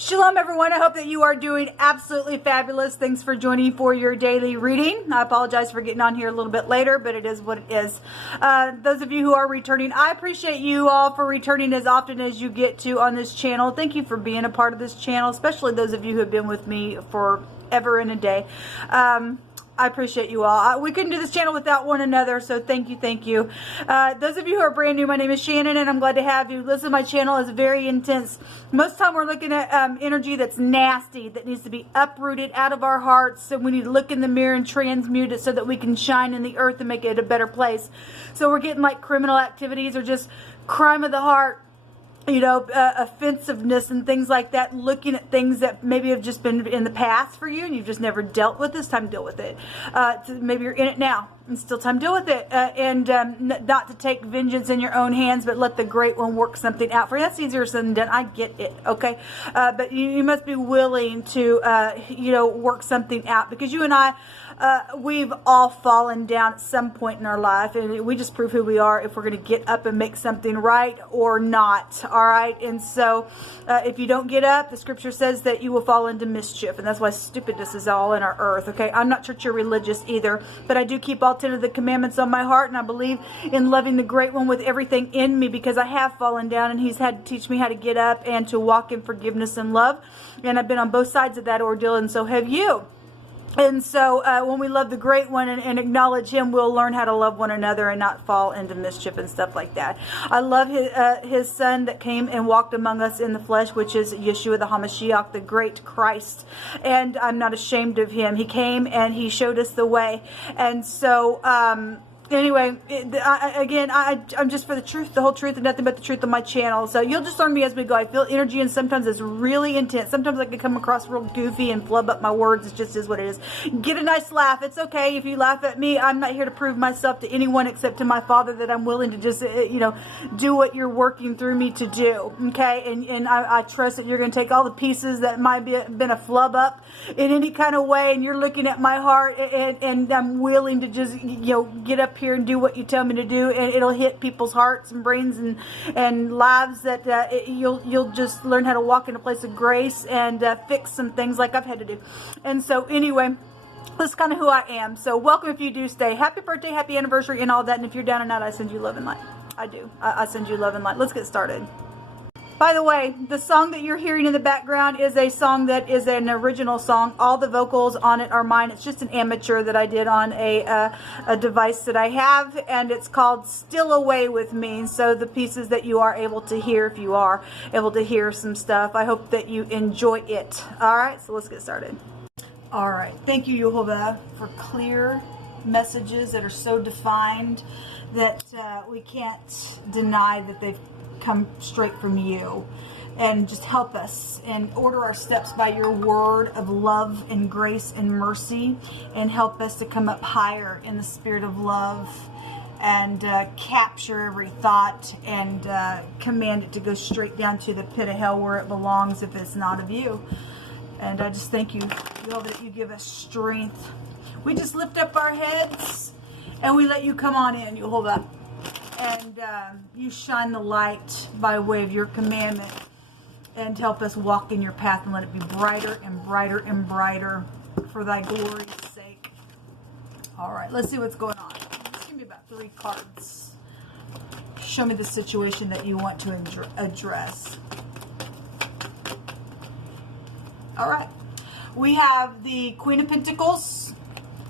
Shalom everyone, I hope that you are doing absolutely fabulous. Thanks for joining for your daily reading. I apologize for getting on here a little bit later, but it is what it is. Those of you who are returning, I appreciate you all for returning as often as you get to on this channel. Thank you for being a part of this channel, especially those of you who have been with me forever and a day. I appreciate you all. We couldn't do this channel without one another, so thank you, thank you. Those of you who are brand new, my name is Shannon, and I'm glad to have you. Listen, my channel is very intense. Most of the time we're looking at energy that's nasty, that needs to be uprooted out of our hearts, and we need to look in the mirror and transmute it so that we can shine in the earth and make it a better place. So we're getting like criminal activities or just crime of the heart, you know, offensiveness and things like that, looking at things that maybe have just been in the past for you and you've just never dealt with. It's time to deal with it. Maybe you're in it now. It's still time to deal with it. And not to take vengeance in your own hands, but let the great one work something out for you. That's easier said than done. I get it, okay? But you must be willing to, you know, work something out, because you and I, we've all fallen down at some point in our life, and we just prove who we are if we're going to get up and make something right or not. All right. And so if you don't get up, the scripture says that you will fall into mischief, and that's why stupidness is all in our earth. Okay. I'm not church or religious either, but I do keep all 10 of the commandments on my heart, and I believe in loving the great one with everything in me, because I have fallen down and he's had to teach me how to get up and to walk in forgiveness and love. And I've been on both sides of that ordeal, and so have you. And so when we love the great one and acknowledge him, we'll learn how to love one another and not fall into mischief and stuff like that. I love his son that came and walked among us in the flesh, which is Yeshua the HaMashiach, the great Christ. And I'm not ashamed of him. He came and he showed us the way. And so anyway, I'm just for the truth, the whole truth, and nothing but the truth on my channel. So you'll just learn me as we go. I feel energy, and sometimes it's really intense. Sometimes I can come across real goofy and flub up my words. It just is what it is. Get a nice laugh. It's okay if you laugh at me. I'm not here to prove myself to anyone except to my Father that I'm willing to just, you know, do what you're working through me to do. Okay? And I trust that you're going to take all the pieces that might be been a flub up in any kind of way, and you're looking at my heart, and I'm willing to just, you know, get up here and do what you tell me to do, and it'll hit people's hearts and brains and lives, that you'll just learn how to walk in a place of grace and fix some things like I've had to do. And so anyway, that's kind of who I am. So welcome if you do stay. Happy birthday, happy anniversary, and all that. And if you're down and out, I send you love and light. I do. I send you love and light. Let's get started. By the way, the song that you're hearing in the background is a song that is an original song. All the vocals on it are mine. It's just an amateur that I did on a device that I have, and it's called Still Away With Me. So the pieces that you are able to hear, if you are able to hear some stuff, I hope that you enjoy it. All right, so let's get started. All right, thank you, Yehovah, for clear messages that are so defined that we can't deny that they've come straight from you. And just help us and order our steps by your word of love and grace and mercy, and help us to come up higher in the spirit of love and capture every thought and command it to go straight down to the pit of hell where it belongs if it's not of you. And I just thank you, Lord, that you give us strength. We just lift up our heads and we let you come on in, Yehovah. And you shine the light by way of your commandment, and help us walk in your path, and let it be brighter and brighter and brighter for thy glory's sake. All right, let's see what's going on. Just give me about 3 cards. Show me the situation that you want to address. All right. We have the Queen of Pentacles.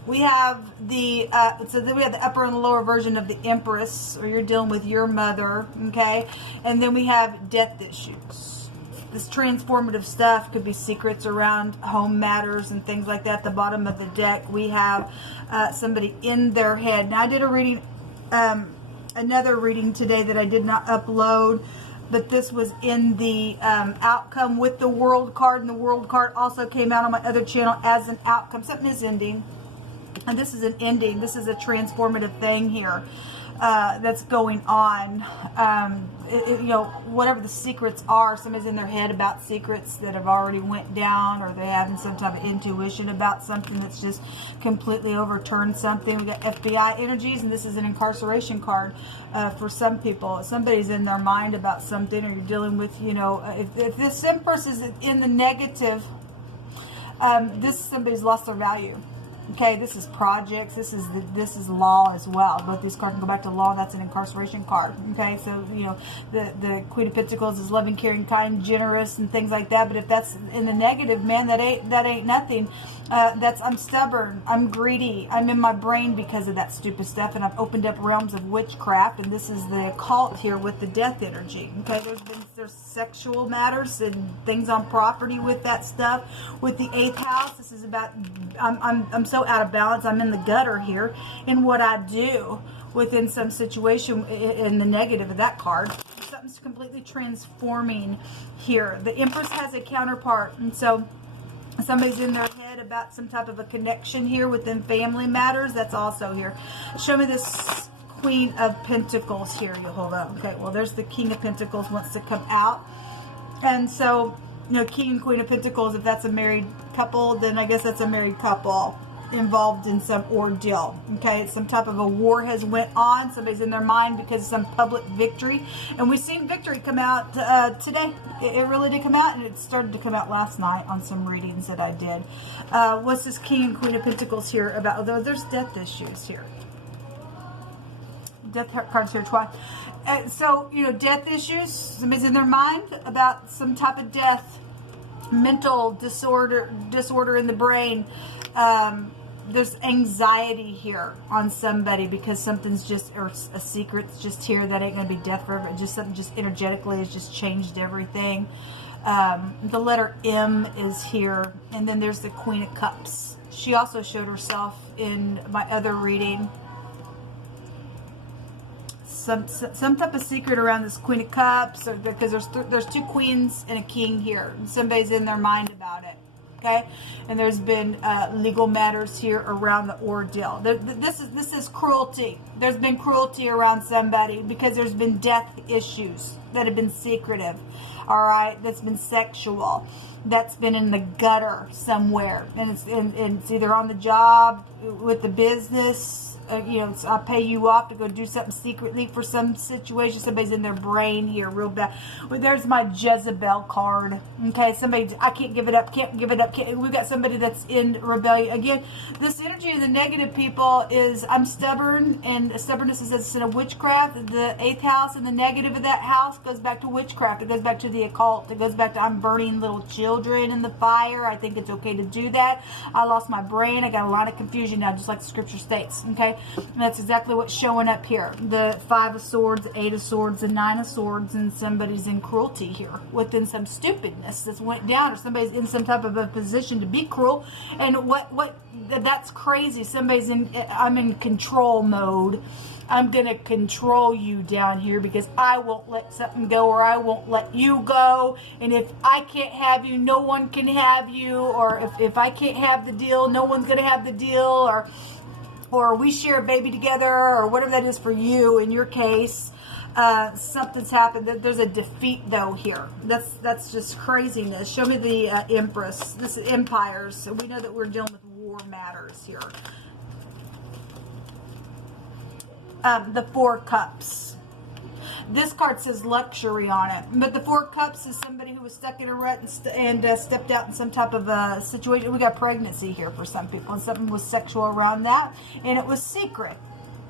We have the, so then we have the upper and the lower version of the Empress, or you're dealing with your mother, okay? And then we have death issues. This transformative stuff could be secrets around home matters and things like that. At the bottom of the deck, we have somebody in their head. Now, I did a reading, another reading today that I did not upload, but this was in the outcome with the World card, and the World card also came out on my other channel as an outcome. Something is ending. And this is an ending. This is a transformative thing here that's going on. you know, whatever the secrets are, somebody's in their head about secrets that have already went down, or they're having some type of intuition about something that's just completely overturned something. We got FBI energies, and this is an incarceration card for some people. Somebody's in their mind about something, or you're dealing with, you know, if this Empress is in the negative, somebody's lost their value. Okay, this is projects. This is law as well. Both these cards can go back to law. That's an incarceration card. Okay, so you know the Queen of Pentacles is loving, caring, kind, generous, and things like that. But if that's in the negative, man, that ain't nothing. I'm stubborn. I'm greedy. I'm in my brain because of that stupid stuff, and I've opened up realms of witchcraft. And this is the occult here with the death energy. Okay, there's sexual matters and things on property with that stuff. With the 8th house, this is about I'm so out of balance. I'm in the gutter here in what I do within some situation in the negative of that card. Something's completely transforming here. The Empress has a counterpart, and so somebody's in their head about some type of a connection here within family matters. That's also here. Show me this Queen of Pentacles here. You hold on. Okay, well, there's the King of Pentacles wants to come out, and so you know, King and Queen of Pentacles, if that's a married couple, then I guess that's a married couple involved in some ordeal. Okay, some type of a war has went on. Somebody's in their mind because of some public victory, and we've seen victory come out today. It really did come out, and it started to come out last night on some readings that I did. What's this King and Queen of Pentacles here about? Although there's death issues here. Death cards here twice. So, you know, death issues. Somebody's in their mind about some type of death, mental disorder in the brain. There's anxiety here on somebody because something's just, or a secret's just here that ain't going to be death forever. Just something just energetically has just changed everything. The letter M is here. And then there's the Queen of Cups. She also showed herself in my other reading. Some type of secret around this Queen of Cups, or because there's two queens and a king here. Somebody's in their mind about it. Okay, and there's been legal matters here around the ordeal. This is cruelty. There's been cruelty around somebody because there's been death issues that have been secretive. All right, that's been sexual. That's been in the gutter somewhere, and it's either on the job with the business. You know, I pay you off to go do something secretly for some situation. Somebody's in their brain here real bad. Well, there's my Jezebel card. Okay, somebody, I can't give it up, can't give it up. We've got somebody that's in rebellion. Again, this energy of the negative people is I'm stubborn, and stubbornness is it's in a witchcraft. The 8th house and the negative of that house goes back to witchcraft. It goes back to the occult. It goes back to I'm burning little children in the fire. I think it's okay to do that. I lost my brain. I got a lot of confusion now, just like the scripture states. Okay. And that's exactly what's showing up here. The 5 of Swords, 8 of Swords, and 9 of Swords, and somebody's in cruelty here within some stupidness that's went down, or somebody's in some type of a position to be cruel. And that's crazy. Somebody's in, I'm in control mode. I'm going to control you down here because I won't let something go, or I won't let you go. And if I can't have you, no one can have you. Or if I can't have the deal, no one's going to have the deal. Or we share a baby together, or whatever that is for you in your case. Something's happened. There's a defeat though here. That's just craziness. Show me the Empress. This is empires. So we know that we're dealing with war matters here. The 4 Cups. This card says luxury on it, but the 4 Cups is somebody who was stuck in a rut and stepped out in some type of a situation. We got pregnancy here for some people, and something was sexual around that, and it was secret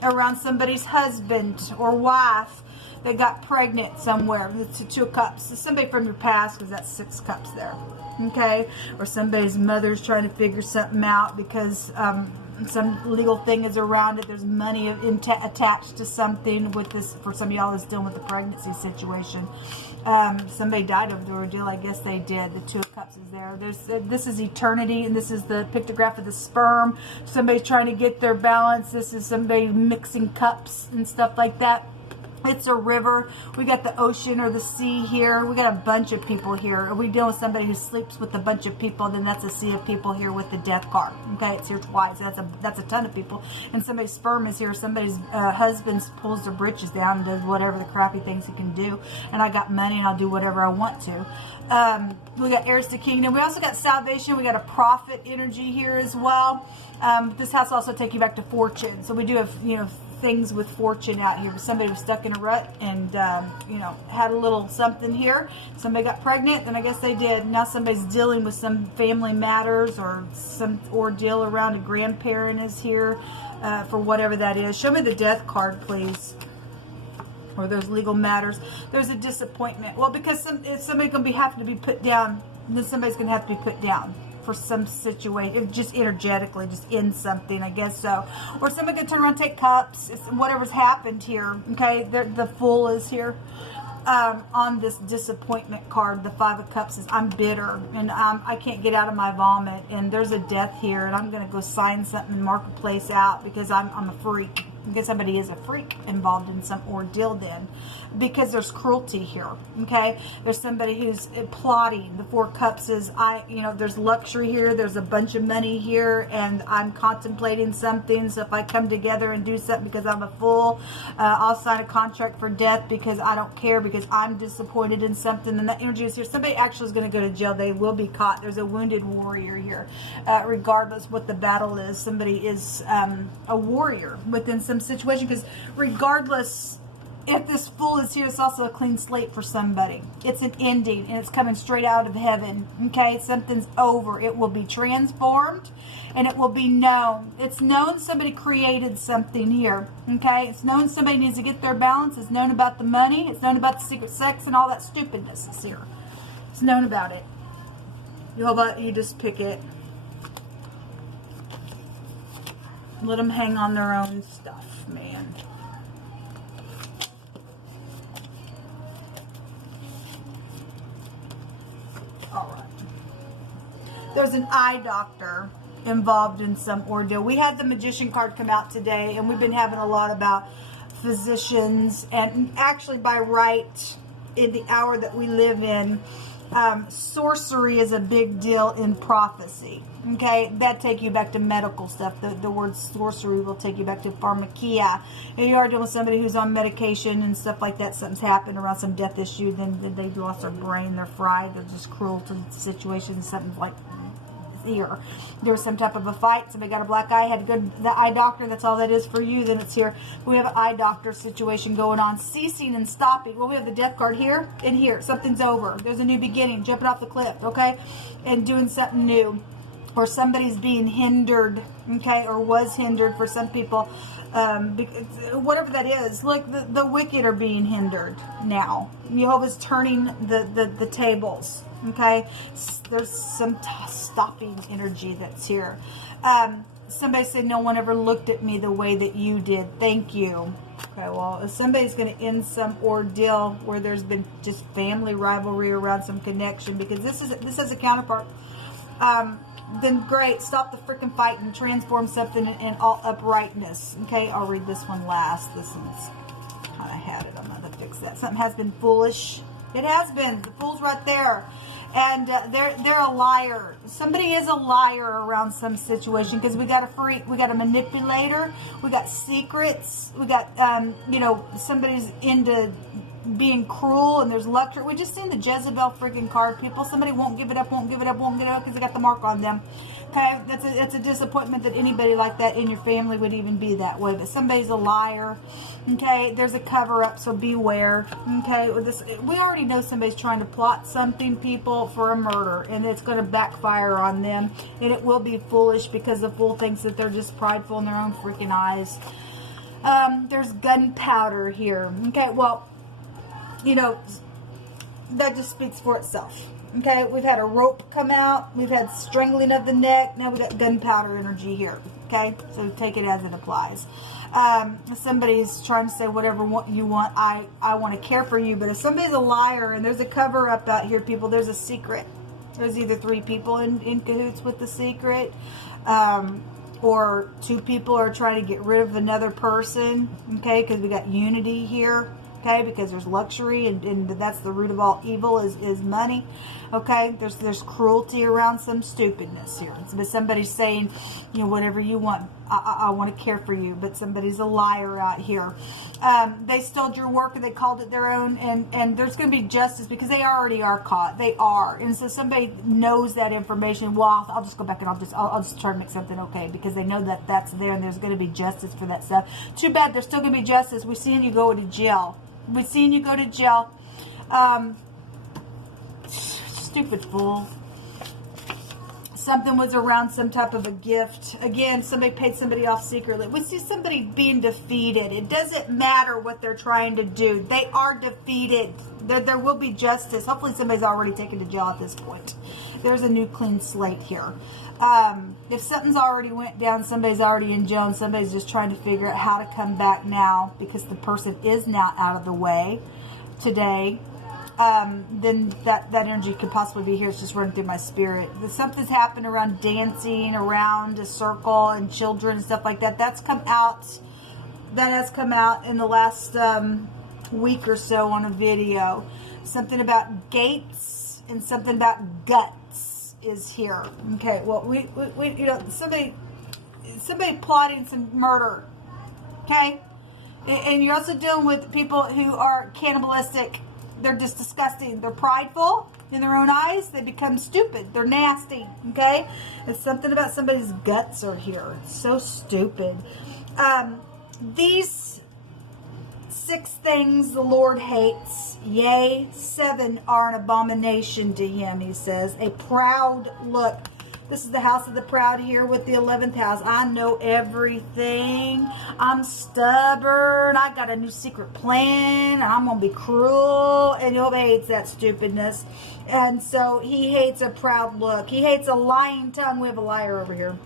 around somebody's husband or wife that got pregnant somewhere. The 2 Cups. So somebody from your past, because that's 6 Cups there. Okay, or somebody's mother's trying to figure something out because some legal thing is around it. There's money attached to something with this. For some of y'all that's dealing with the pregnancy situation, somebody died of the ordeal. I guess they did. The 2 of Cups is there. This is eternity, and this is the pictograph of the sperm. Somebody's trying to get their balance. This is somebody mixing cups and stuff like that. It's a river. We got the ocean or the sea here. We got a bunch of people here. Are we dealing with somebody who sleeps with a bunch of people? Then that's a sea of people here with the death card. Okay, it's here twice. That's a ton of people. And somebody's sperm is here. Somebody's husband pulls their britches down and does whatever the crappy things he can do. And I got money and I'll do whatever I want to. We got heirs to kingdom. We also got salvation. We got a prophet energy here as well. This house also take you back to fortune. So we do have, you know, things with fortune out here. Somebody was stuck in a rut and you know, had a little something here. Somebody got pregnant, then I guess they did. Now somebody's dealing with some family matters or some ordeal around a grandparent is here for whatever that is. Show me the death card, please. Or those legal matters. There's a disappointment. Well, because somebody's going to have to be put down, then somebody's going to have to be put down for some situation, just energetically, just in something, I guess so. Or somebody could turn around and take cups. It's whatever's happened here, okay? The Fool is here. On this disappointment card, the Five of Cups is, I'm bitter, and I can't get out of my vomit, and there's a death here, and I'm going to go sign something and mark a place out because I'm a freak. Because somebody is a freak involved in some ordeal then. Because there's cruelty here, okay? There's somebody who's plotting. The Four Cups is, you know, there's luxury here. There's a bunch of money here, and I'm contemplating something. So if I come together and do something because I'm a fool, I'll sign a contract for death because I don't care, because I'm disappointed in something. And that energy is here. Somebody actually is going to go to jail. They will be caught. There's a wounded warrior here. Regardless what the battle is, somebody is a warrior within some situation, because regardless if this Fool is here, it's also a clean slate for somebody. It's an ending, and it's coming straight out of heaven, okay? Something's over. It will be transformed, and it will be known. It's known somebody created something here, okay? It's known somebody needs to get their balance. It's known about the money. It's known about the secret sex and all that stupidness is here. It's known about it. How about you just pick it? Let them hang on their own stuff, man. All right. There's an eye doctor involved in some ordeal. We had the Magician card come out today, and we've been having a lot about physicians, and actually by right in the hour that we live in, sorcery is a big deal in prophecy. Okay, that take you back to medical stuff. The word sorcery will take you back to pharmakia. And you are dealing with somebody who's on medication and stuff like that. Something's happened around some death issue. Then they lost their brain. They're fried. They're just cruel to the situation. Something like here. There was some type of a fight. Somebody got a black eye. Had to go to the eye doctor. That's all that is for you. Then it's here. We have an eye doctor situation going on. Ceasing and stopping. Well, we have the death card here and here. Something's over. There's a new beginning. Jumping off the cliff. Okay, and doing something new. Or somebody's being hindered, okay, or was hindered for some people, whatever that is. Like the wicked are being hindered now. Jehovah's turning the tables, okay. There's some stopping energy that's here. Somebody said, no one ever looked at me the way that you did. Thank you. Okay, well, if somebody's going to end some ordeal where there's been just family rivalry around some connection, because this is a counterpart. Then great, stop the freaking fight and transform something in all uprightness. Okay, I'll read this one last. This one's kind of had it. I'm going to fix that. Something has been foolish. It has been. The Fool's right there. And they're a liar. Somebody is a liar around some situation, because we got a freak, we got a manipulator, we got secrets, we got, you know, somebody's into being cruel, and there's luxury. We just seen the Jezebel freaking card, people. Somebody won't give it up, won't give it up, won't give it up because they got the mark on them. Okay, that's a disappointment that anybody like that in your family would even be that way. But somebody's a liar. Okay, there's a cover up, so beware. Okay, we already know somebody's trying to plot something, people, for a murder, and it's going to backfire on them, and it will be foolish, because the fool thinks that they're just prideful in their own freaking eyes. There's gunpowder here. Okay, well, you know, that just speaks for itself. Okay, we've had a rope come out, we've had strangling of the neck, now we've got gunpowder energy here. Okay, so take it as it applies. Somebody's trying to say whatever you want, I want to care for you, but if somebody's a liar and there's a cover up out here, people, there's a secret. There's either 3 people in cahoots with the secret, or 2 people are trying to get rid of another person. Okay, because we got unity here. okay? Because there's luxury, and that's the root of all evil is money, okay? There's cruelty around some stupidness here. But somebody's saying, you know, whatever you want, I want to care for you, but somebody's a liar out here. They stole your work and they called it their own, and there's going to be justice because they already are caught. They are, and so somebody knows that information. Well, I'll just go back and I'll just try to make something okay because they know that that's there and there's going to be justice for that stuff. Too bad there's still going to be justice. We've seen you go to jail. We've seen you go to jail. Stupid fool. Something was around some type of a gift. Again, somebody paid somebody off secretly. We see somebody being defeated. It doesn't matter what they're trying to do. They are defeated. There will be justice. Hopefully somebody's already taken to jail at this point. There's a new clean slate here. If something's already went down, somebody's already in jail, and somebody's just trying to figure out how to come back now because the person is now out of the way today. Then that energy could possibly be here. It's just running through my spirit. Something's happened around dancing, around a circle, and children and stuff like that. That's come out. That has come out in the last week or so on a video. Something about gates and something about guts is here. Okay. Well, we you know, somebody plotting some murder. Okay, and you're also dealing with people who are cannibalistic. They're just disgusting. They're prideful in their own eyes. They become stupid. They're nasty. Okay? It's something about somebody's guts are here. It's so stupid. These 6 things the Lord hates, yea, 7 are an abomination to him, he says. A proud look. This is the house of the proud here with the 11th house. I know everything. I'm stubborn. I got a new secret plan. And I'm going to be cruel. And he hates that stupidness. And so he hates a proud look. He hates a lying tongue. We have a liar over here.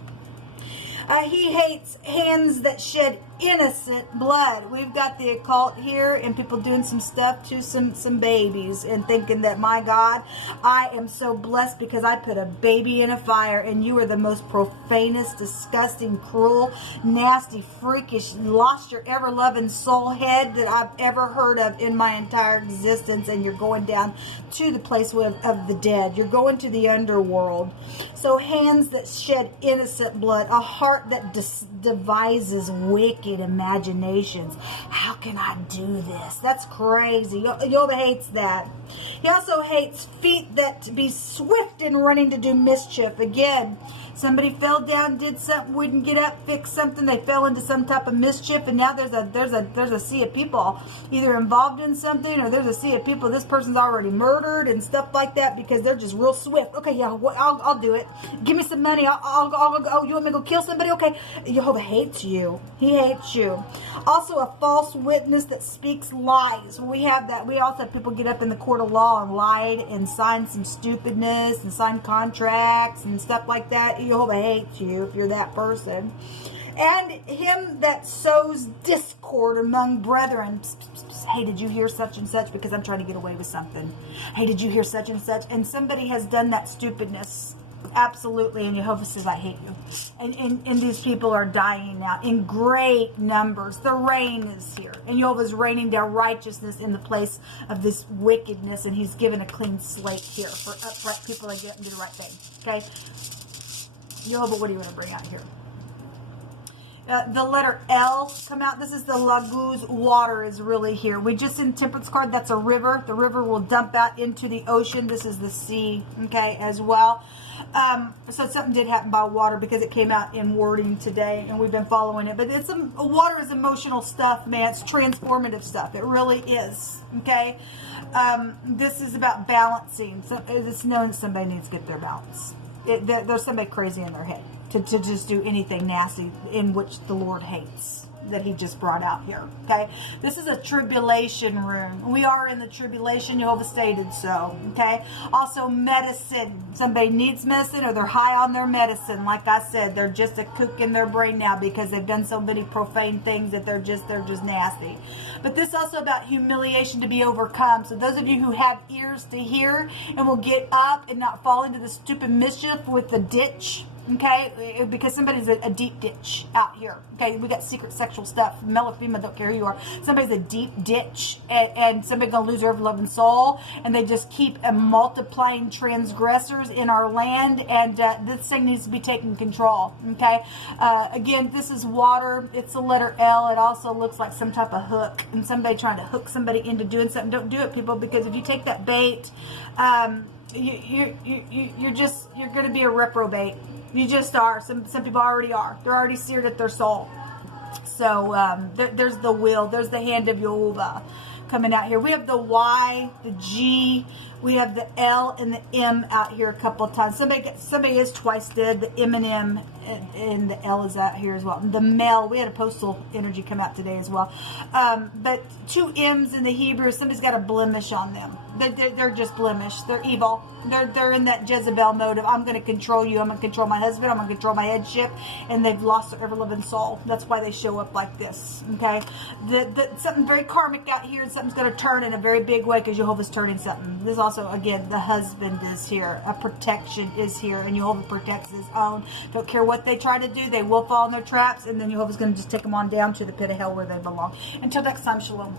He hates hands that shed innocent blood. We've got the occult here and people doing some stuff to some babies and thinking that, my God, I am so blessed because I put a baby in a fire, and you are the most profanest, disgusting, cruel, nasty, freakish, lost your ever-loving soul head that I've ever heard of in my entire existence, and you're going down to the place of the dead. You're going to the underworld. So hands that shed innocent blood, a heart that devises wicked imaginations. How can I do this? That's crazy. Yoba hates that. He also hates feet that be swift in running to do mischief. Again, somebody fell down, did something, wouldn't get up, fix something. They fell into some type of mischief, and now there's a sea of people either involved in something, or there's a sea of people. This person's already murdered and stuff like that because they're just real swift. Okay, yeah, I'll do it. Give me some money. I'll go. You want me to go kill somebody? Okay. Jehovah hates you. He hates you. Also, a false witness that speaks lies. We have that. We also have people get up in the court of law and lied and signed some stupidness and signed contracts and stuff like that. Jehovah hates you if you're that person. And him that sows discord among brethren. Hey, did you hear such and such? Because I'm trying to get away with something. Hey, did you hear such and such? And somebody has done that stupidness. Absolutely. And Jehovah says, I hate you. And these people are dying now in great numbers. The rain is here. And Jehovah's raining down righteousness in the place of this wickedness. And he's given a clean slate here for upright people that get and do the right thing. Okay? Jehovah, what do you want to bring out here? The letter L come out. This is the Laguz. Water is really here. We just in Temperance card, that's a river. The river will dump out into the ocean. This is the sea, okay, as well. So something did happen by water because it came out in wording today, and we've been following it. But it's water is emotional stuff, man. It's transformative stuff. It really is, okay? This is about balancing. So it's knowing somebody needs to get their balance. There's somebody crazy in their head to just do anything nasty in which the Lord hates that he just brought out here. Okay, this is a tribulation room. We are in the tribulation. Jehovah stated so. Okay, also medicine. Somebody needs medicine, or they're high on their medicine. Like I said, they're just a kook in their brain now because they've done so many profane things that they're just nasty. But this is also about humiliation to be overcome. So those of you who have ears to hear and will get up and not fall into the stupid mischief with the ditch, okay? Because somebody's a deep ditch out here, okay? We got secret sexual stuff, male or female, don't care who you are. Somebody's a deep ditch, and somebody's gonna lose their ever-loving soul, and they just keep multiplying transgressors in our land, and this thing needs to be taken control, okay? Again, this is water. It's the letter L. It also looks like some type of hook, and somebody trying to hook somebody into doing something. Don't do it, people, because if you take that bait, you're going to be a reprobate. You just are. Some people already are. They're already seared at their soul. So there's the will. There's the hand of Yehovah coming out here. We have the Y, the G, we have the L and the M out here a couple of times. Somebody is twice dead. The M and the L is out here as well. The male, we had a postal energy come out today as well. But two M's in the Hebrew, somebody's got a blemish on them. They're just blemished. They're evil. They're in that Jezebel mode of, I'm going to control you. I'm going to control my husband. I'm going to control my headship. And they've lost their ever-loving soul. That's why they show up like this. Okay? Something very karmic out here. And something's going to turn in a very big way because Jehovah's turning something. This also, again, the husband is here. A protection is here. And Jehovah protects his own. Don't care what they try to do. They will fall in their traps. And then Jehovah's going to just take them on down to the pit of hell where they belong. Until next time, shalom.